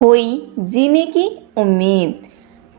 हुई जीने की उम्मीद।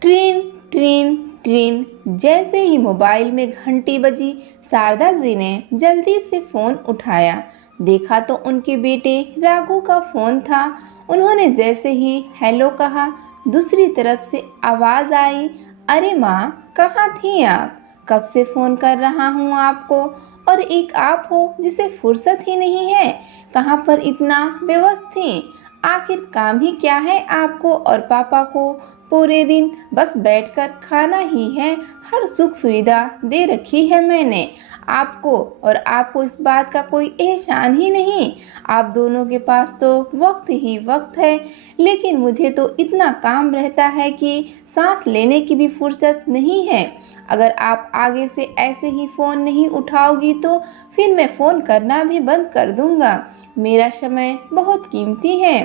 ट्रीन ट्रीन ट्रीन जैसे ही मोबाइल में घंटी बजी, शारदा जी ने जल्दी से फोन उठाया। देखा तो उनके बेटे राघु का फोन था। उन्होंने जैसे ही हेलो कहा, दूसरी तरफ से आवाज आई, अरे माँ, कहाँ थी आप? कब से फोन कर रहा हूँ आपको, और एक आप हो जिसे फुर्सत ही नहीं है। कहाँ पर इतना व्यस्त थी? आखिर काम ही क्या है आपको और पापा को? पूरे दिन बस बैठकर खाना ही है। हर सुख सुविधा दे रखी है मैंने आपको, और आपको इस बात का कोई एहसान ही नहीं। आप दोनों के पास तो वक्त ही वक्त है, लेकिन मुझे तो इतना काम रहता है कि सांस लेने की भी फुर्सत नहीं है। अगर आप आगे से ऐसे ही फ़ोन नहीं उठाओगी तो फिर मैं फ़ोन करना भी बंद कर दूंगा। मेरा समय बहुत कीमती है।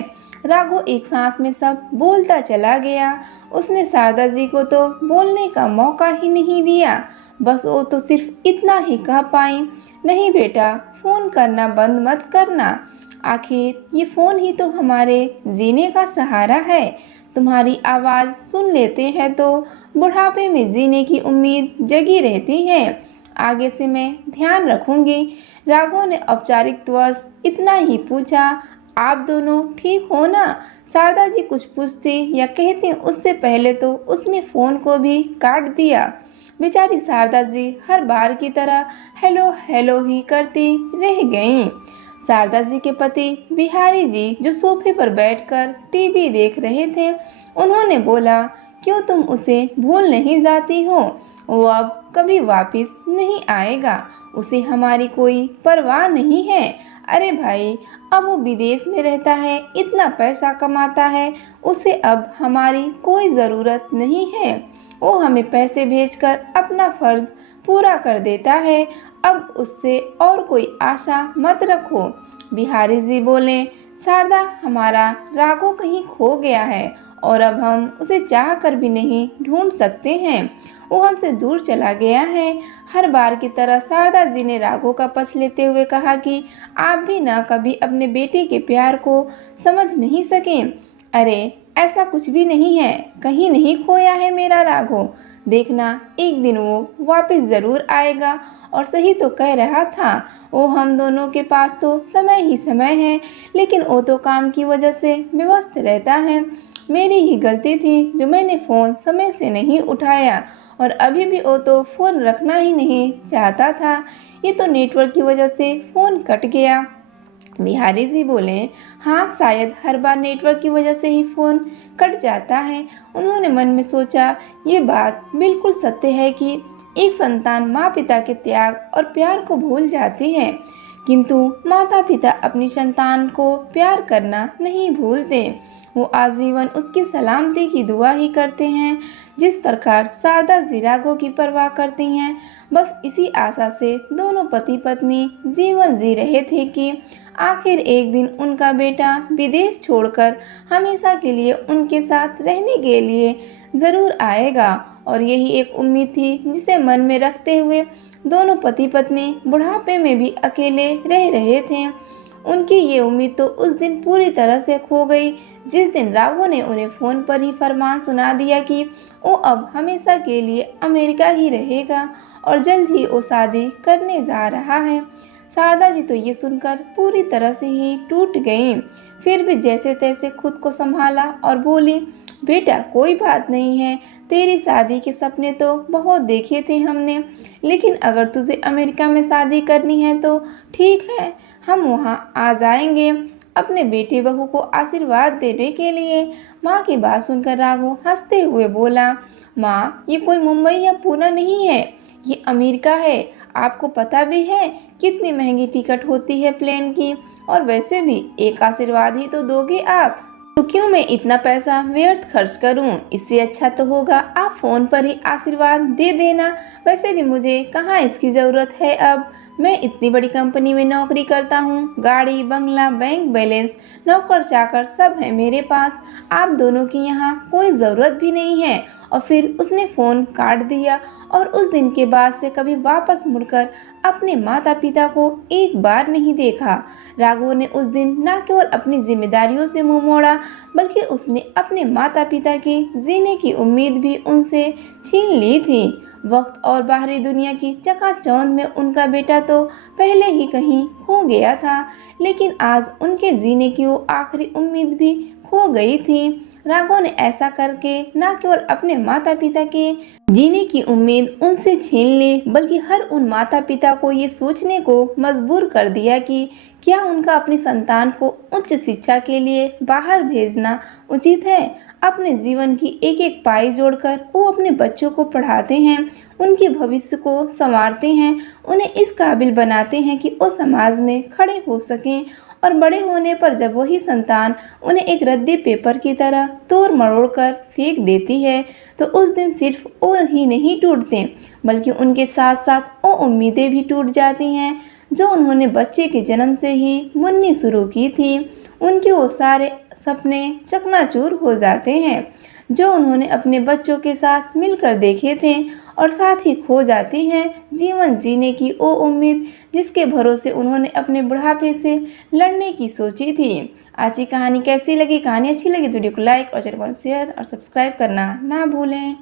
राघव एक सांस में सब बोलता चला गया। उसने शारदा जी को तो बोलने का मौका ही नहीं दिया। बस वो तो सिर्फ इतना ही कह पाई, नहीं बेटा, फ़ोन करना बंद मत करना। आखिर ये फ़ोन ही तो हमारे जीने का सहारा है। तुम्हारी आवाज़ सुन लेते हैं तो बुढ़ापे में जीने की उम्मीद जगी रहती है। आगे से मैं ध्यान रखूंगी। राघव ने औपचारिकवश इतना ही पूछा, आप दोनों ठीक हो ना? शारदा जी कुछ पूछती या कहती उससे पहले तो उसने फ़ोन को भी काट दिया। बेचारी शारदा जी हर बार की तरह हेलो हेलो ही करती रह गईं। शारदा जी के पति बिहारी जी जो सोफे पर बैठकर टीवी देख रहे थे, उन्होंने बोला, क्यों तुम उसे भूल नहीं जाती हो? वो अब कभी वापस नहीं आएगा। उसे हमारी कोई परवाह नहीं है। अरे भाई, अब वो विदेश में रहता है, इतना पैसा कमाता है, उसे अब हमारी कोई ज़रूरत नहीं है। वो हमें पैसे भेजकर अपना फ़र्ज़ पूरा कर देता है। अब उससे और कोई आशा मत रखो। बिहारी जी बोले, शारदा, हमारा राघव कहीं खो गया है और अब हम उसे चाह कर भी नहीं ढूंढ सकते हैं। वो हमसे दूर चला गया है। हर बार की तरह शारदा जी ने राघव का पक्ष लेते हुए कहा कि आप भी ना कभी अपने बेटे के प्यार को समझ नहीं सके। अरे, ऐसा कुछ भी नहीं है, कहीं नहीं खोया है मेरा राघव। देखना, एक दिन वो वापस ज़रूर आएगा। और सही तो कह रहा था वो, हम दोनों के पास तो समय ही समय है, लेकिन वो तो काम की वजह से व्यस्त रहता है। मेरी ही गलती थी जो मैंने फ़ोन समय से नहीं उठाया, और अभी भी वो तो फ़ोन रखना ही नहीं चाहता था। ये तो नेटवर्क की वजह से फ़ोन कट गया। बिहारी जी बोले, हाँ, शायद हर बार नेटवर्क की वजह से ही फ़ोन कट जाता है। उन्होंने मन में सोचा, ये बात बिल्कुल सत्य है कि एक संतान माँ पिता के त्याग और प्यार को भूल जाती है, किंतु माता पिता अपनी संतान को प्यार करना नहीं भूलते। वो आजीवन उसकी सलामती की दुआ ही करते हैं, जिस प्रकार शारदा जी राघव की परवाह करती हैं। बस इसी आशा से दोनों पति पत्नी जीवन जी रहे थे कि आखिर एक दिन उनका बेटा विदेश छोड़कर हमेशा के लिए उनके साथ रहने के लिए ज़रूर आएगा। और यही एक उम्मीद थी जिसे मन में रखते हुए दोनों पति पत्नी बुढ़ापे में भी अकेले रह रहे थे। उनकी ये उम्मीद तो उस दिन पूरी तरह से खो गई जिस दिन राघव ने उन्हें फ़ोन पर ही फरमान सुना दिया कि वो अब हमेशा के लिए अमेरिका ही रहेगा और जल्द ही वो शादी करने जा रहा है। शारदा जी तो ये सुनकर पूरी तरह से ही टूट गईं। फिर भी जैसे तैसे खुद को संभाला और बोली, बेटा, कोई बात नहीं है। तेरी शादी के सपने तो बहुत देखे थे हमने, लेकिन अगर तुझे अमेरिका में शादी करनी है तो ठीक है, हम वहाँ आ जाएंगे अपने बेटे बहू को आशीर्वाद देने के लिए। माँ की बात सुनकर राघव हंसते हुए बोला, माँ, ये कोई मुंबई या पूना नहीं है, ये अमेरिका है। आपको पता भी है कितनी महंगी टिकट होती है प्लेन की, और वैसे भी एक आशीर्वाद ही तो दोगे आप, तो क्यों मैं इतना पैसा व्यर्थ खर्च करूं? इससे अच्छा तो होगा आप फ़ोन पर ही आशीर्वाद दे देना। वैसे भी मुझे कहाँ इसकी ज़रूरत है अब। मैं इतनी बड़ी कंपनी में नौकरी करता हूँ, गाड़ी बंगला बैंक बैलेंस नौकर चाकर सब है मेरे पास। आप दोनों की यहाँ कोई ज़रूरत भी नहीं है। और फिर उसने फ़ोन काट दिया और उस दिन के बाद से कभी वापस मुड़कर अपने माता पिता को एक बार नहीं देखा। राघव ने उस दिन न केवल अपनी जिम्मेदारियों से मुंह मोड़ा, बल्कि उसने अपने माता पिता की जीने की उम्मीद भी उनसे छीन ली थी। वक्त और बाहरी दुनिया की चकाचौंध में उनका बेटा तो पहले ही कहीं खो गया था, लेकिन आज उनके जीने की वो आखिरी उम्मीद भी खो गई थी। राघव ने ऐसा करके न केवल अपने माता पिता के जीने की उम्मीद उनसे छीन ली, बल्कि हर उन माता पिता को ये सोचने को मजबूर कर दिया कि क्या उनका अपनी संतान को उच्च शिक्षा के लिए बाहर भेजना उचित है। अपने जीवन की एक एक पाई जोड़कर वो अपने बच्चों को पढ़ाते हैं, उनके भविष्य को संवारते हैं, उन्हें इस काबिल बनाते हैं कि वो समाज में खड़े हो सकें। और बड़े होने पर जब वही संतान उन्हें एक रद्दी पेपर की तरह तोड़ मरोड़ कर फेंक देती है, तो उस दिन सिर्फ वो ही नहीं टूटते, बल्कि उनके साथ साथ वो उम्मीदें भी टूट जाती हैं जो उन्होंने बच्चे के जन्म से ही बुननी शुरू की थी। उनके वो सारे सपने चकनाचूर हो जाते हैं जो उन्होंने अपने बच्चों के साथ मिलकर देखे थे, और साथ ही खो जाती है जीवन जीने की वो उम्मीद जिसके भरोसे उन्होंने अपने बुढ़ापे से लड़ने की सोची थी। आज की कहानी कैसी लगी? कहानी अच्छी लगी तो वीडियो को लाइक और चैनल को शेयर और सब्सक्राइब करना ना भूलें।